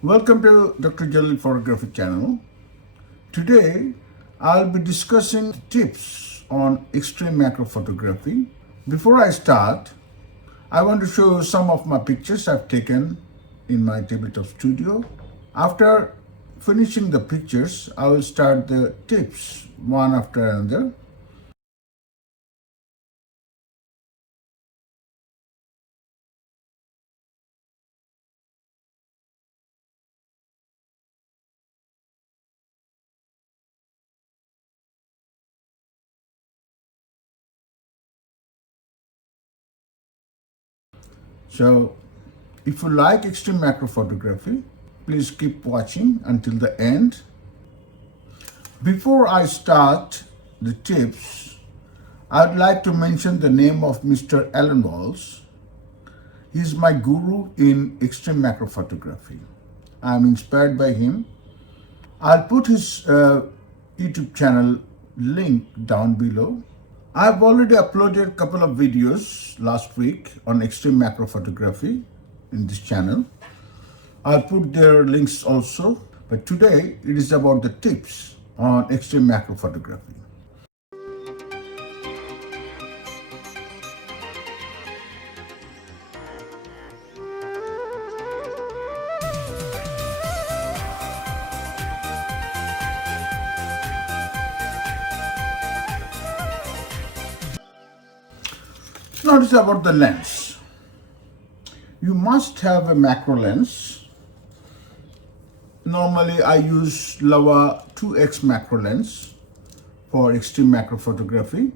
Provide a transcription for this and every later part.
Welcome to Dr. Jalil Photography channel. Today, I'll be discussing tips on extreme macro photography. Before I start, I want to show you some of my pictures I've taken in my tabletop studio. After finishing the pictures, I will start the tips one after another. So, if you like extreme macro photography, please keep watching until the end. Before I start the tips, I'd like to mention the name of Mr. Allan Walls. He's my guru in extreme macro photography. I'm inspired by him. I'll put his YouTube channel link down below. I've already uploaded a couple of videos last week on extreme macro photography in this channel. I'll put their links also, but today it is about the tips on extreme macro photography. Now it's about the lens. You must have a macro lens. Normally I use Laowa 2x macro lens for extreme macro photography,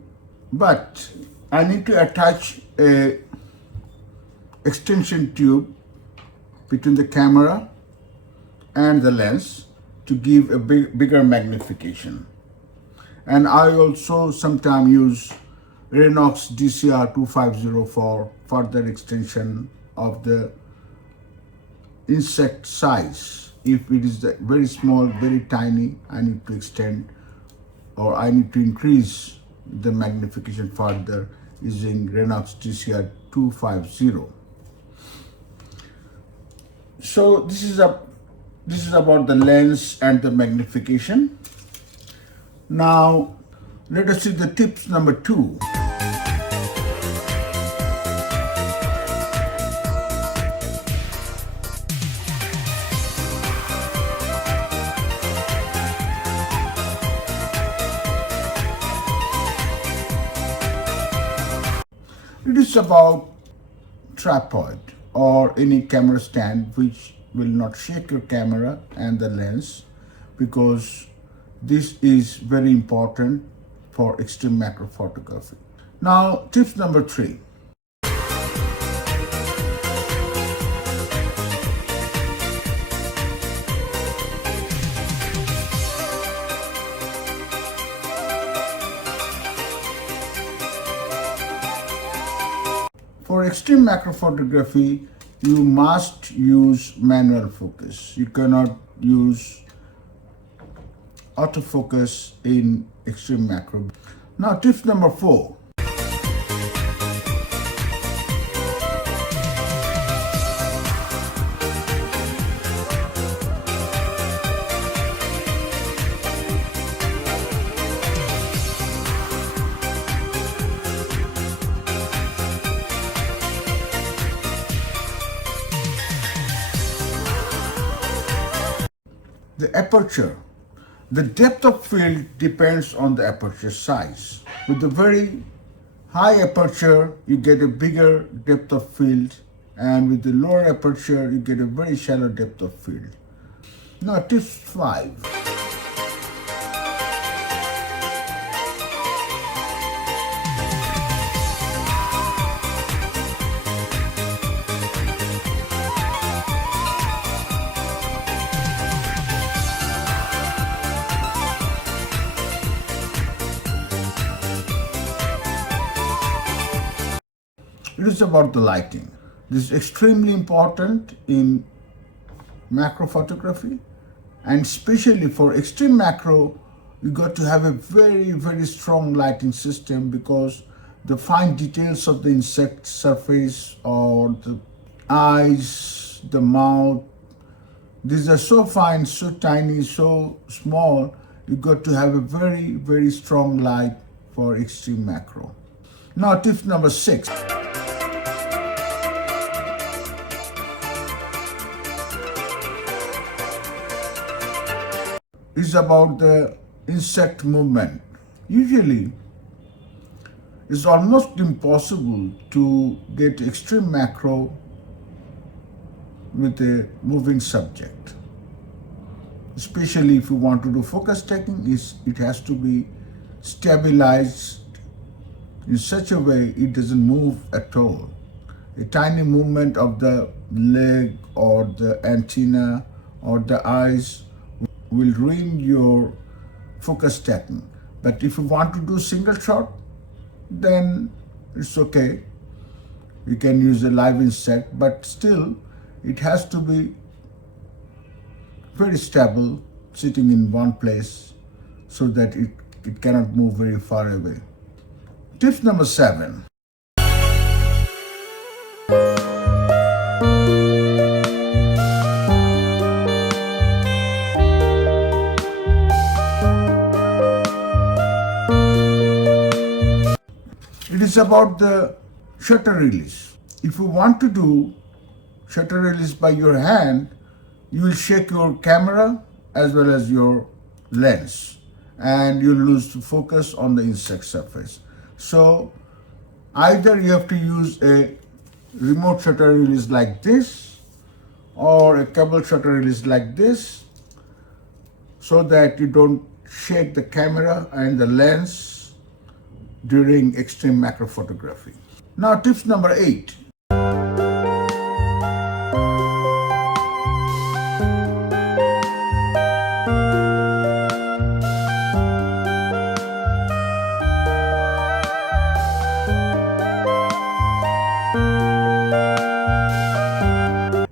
but I need to attach a extension tube between the camera and the lens to give a bigger magnification. And I also sometimes use Renox DCR 250 for further extension of the insect size. If it is very small, very tiny, I need to extend or I need to increase the magnification further using Renox DCR 250. So this is about the lens and the magnification. Now let us see the tips number 2. It is about tripod or any camera stand which will not shake your camera and the lens, because this is very important for extreme macro photography. Now, tips number 3. For extreme macro photography, you must use manual focus. You cannot use autofocus in extreme macro. Now, tip number 4. The aperture. The depth of field depends on the aperture size. With the very high aperture, you get a bigger depth of field, and with the lower aperture, you get a very shallow depth of field. Now, tip 5. It is about the lighting. This is extremely important in macro photography, and especially for extreme macro, you got to have a very strong lighting system, because the fine details of the insect surface or the eyes, the mouth, These are so fine, so tiny, so small, you got to have a very, very strong light for extreme macro. Now tip number 6 is about the insect movement. Usually, it's almost impossible to get extreme macro with a moving subject. Especially if you want to do focus taking, it has to be stabilized in such a way it doesn't move at all. A tiny movement of the leg or the antenna or the eyes will ruin your focus taking. But if you want to do single shot, then it's okay. You can use a live insect, but still it has to be very stable, sitting in one place so that it cannot move very far away. Tip number 7. It is about the shutter release. If you want to do shutter release by your hand, you will shake your camera as well as your lens, and you'll lose focus on the insect surface. So either you have to use a remote shutter release like this or a cable shutter release like this, so that you don't shake the camera and the lens during extreme macro photography. Now tips number 8.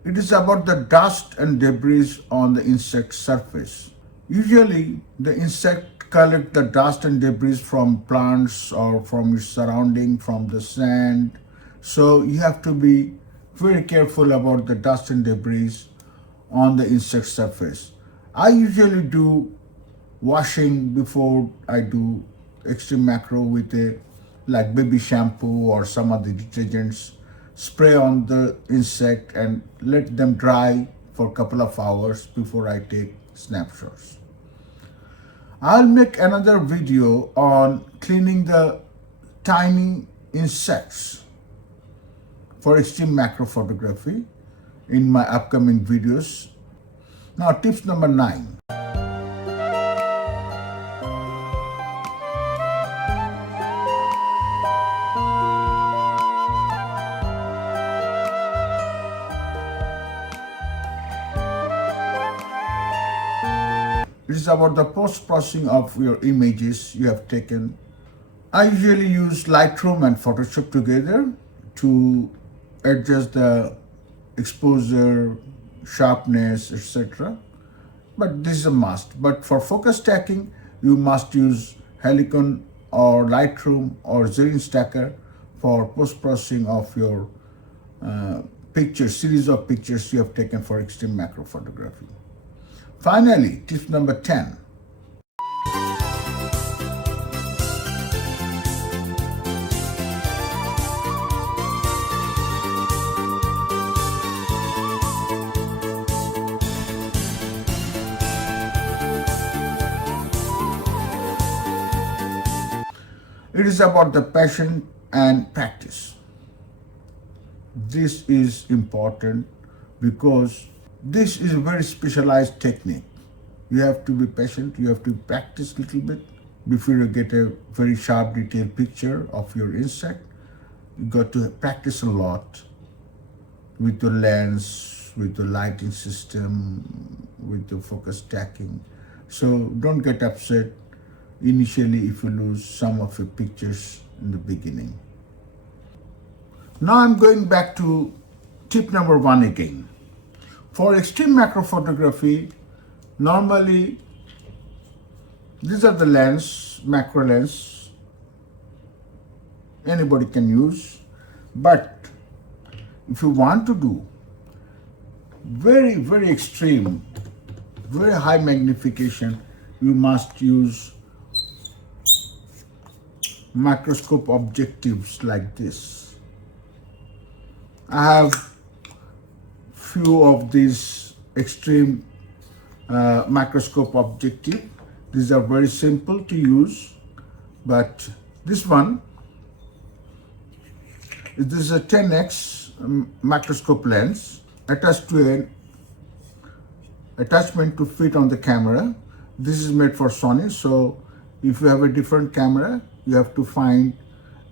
It is about the dust and debris on the insect surface. Usually, the insect collect the dust and debris from plants or from your surrounding, from the sand. So you have to be very careful about the dust and debris on the insect surface. I usually do washing before I do extreme macro with a like baby shampoo or some other detergents, spray on the insect and let them dry for a couple of hours before I take snapshots. I'll make another video on cleaning the tiny insects for extreme macro photography in my upcoming videos. Now tips number 9. It is about the post-processing of your images you have taken. I usually use Lightroom and Photoshop together to adjust the exposure, sharpness, etc. But this is a must. But for focus stacking, you must use Helicon or Lightroom or Xerin Stacker for post-processing of your pictures, series of pictures you have taken for extreme macro photography. Finally, tip number 10. It is about the passion and practice. This is important because this is a very specialized technique. You have to be patient, you have to practice a little bit before you get a very sharp detailed picture of your insect. You got to practice a lot with the lens, with the lighting system, with the focus stacking. So don't get upset initially if you lose some of your pictures in the beginning. Now I'm going back to tip number 1 again. For extreme macro photography, normally these are the lens, macro lens, anybody can use. But if you want to do very, very extreme, very high magnification, you must use microscope objectives like this. I have few of these extreme microscope objective. These are very simple to use, but this one, this is a 10x microscope lens attached to an attachment to fit on the camera. This is made for Sony, so if you have a different camera, you have to find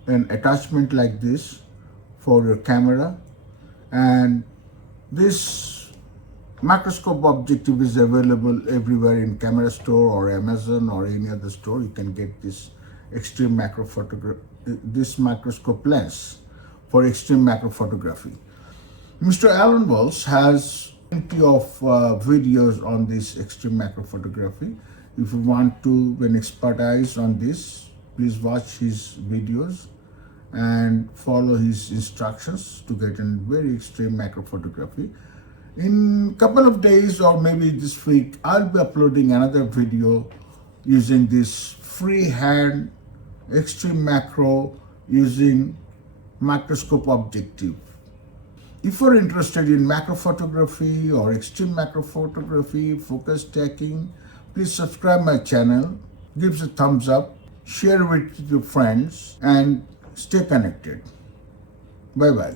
an attachment like this for your camera. And this microscope objective is available everywhere in camera store or Amazon or any other store. You can get this extreme this microscope lens for extreme macro photography. Mr. Allan Walls has plenty of videos on this extreme macro photography. If you want to an expertise on this, please watch his videos and follow his instructions to get a very extreme macro photography. In a couple of days or maybe this week, I'll be uploading another video using this freehand extreme macro using microscope objective. If you're interested in macro photography or extreme macro photography, focus taking, please subscribe my channel, give us a thumbs up, share with your friends, and stay connected. Bye-bye.